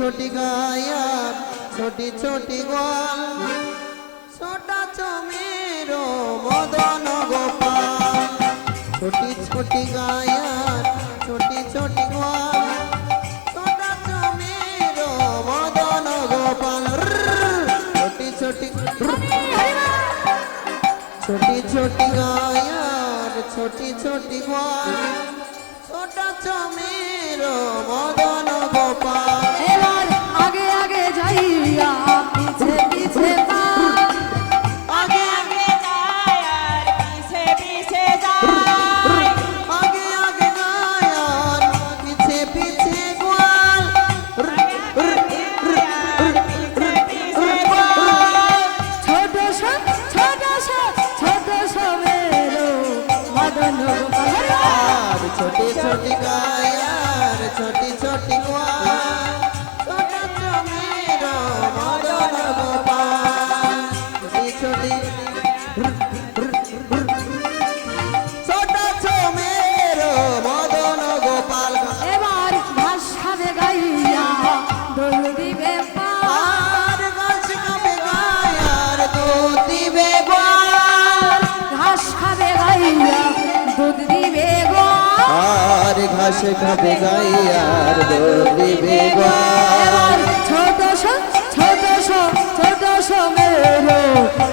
छोटी गाया छोटी छोटी ग्वाल छोटा चमेरो मदन गोपाल छोटी छोटी गाया छोटी छोटी ग्वाल छोटा चमेरो मदन गोपाल छोटी छोटी छोटी छोटी गाया छोटी छोटी ग्वाल छोटा चमेरो मदन गोपाल आगे आगे जाइया पीछे पीछे आगे आगे जाए पीछे पीछे जाए आगे आगे गाया पीछे पीछे ग्वाल छोट सो मेरो मदन गोपाल छोटी छोटी गाया छोटी छोटी ग्वाल छोटा चमेरो मदन गोपाल छोटी छोटी छोटा चमेरो मदन गोपाल এবার ঘাস খাবে গাইয়া দোল দিবে আর গাছ খাবে গায়ার দুধ দিবে গোয়াল ঘাস খাবে গাইয়া দুধ দিবে গো আর ঘাস খাবে গায়ার দুধ দিবে গোয়াল ছোট সো मेरो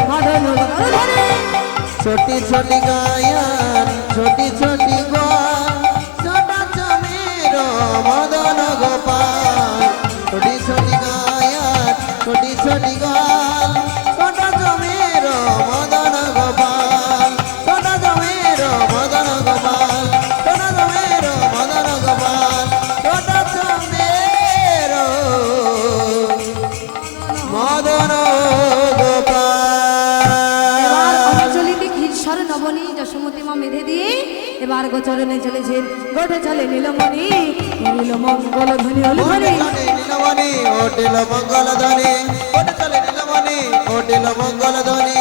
মদন গোপাল छोटी छोटी गायन छोटी छोटी ग्वाल छोटा चमेरो मदन गोपाल छोटी छोटी गायन छोटी छोटी ग्वाल छोटा चमेरो मदन गोपाल छोटा चमेरो मदन गोपाल छोटा चमेरो मदन गोपाल छोटा चमेरो मदन নবনী যশোমতী মা মেধে দিয়ে এবার গোচরণে চলেছেন গোটে চলে নীলমণি নীল মঙ্গল ধ্বনি হলি নীলমণি ওটিল মঙ্গল ধ্বনি ওটে চলে নীলমণি ওটিল মঙ্গল ধ্বনি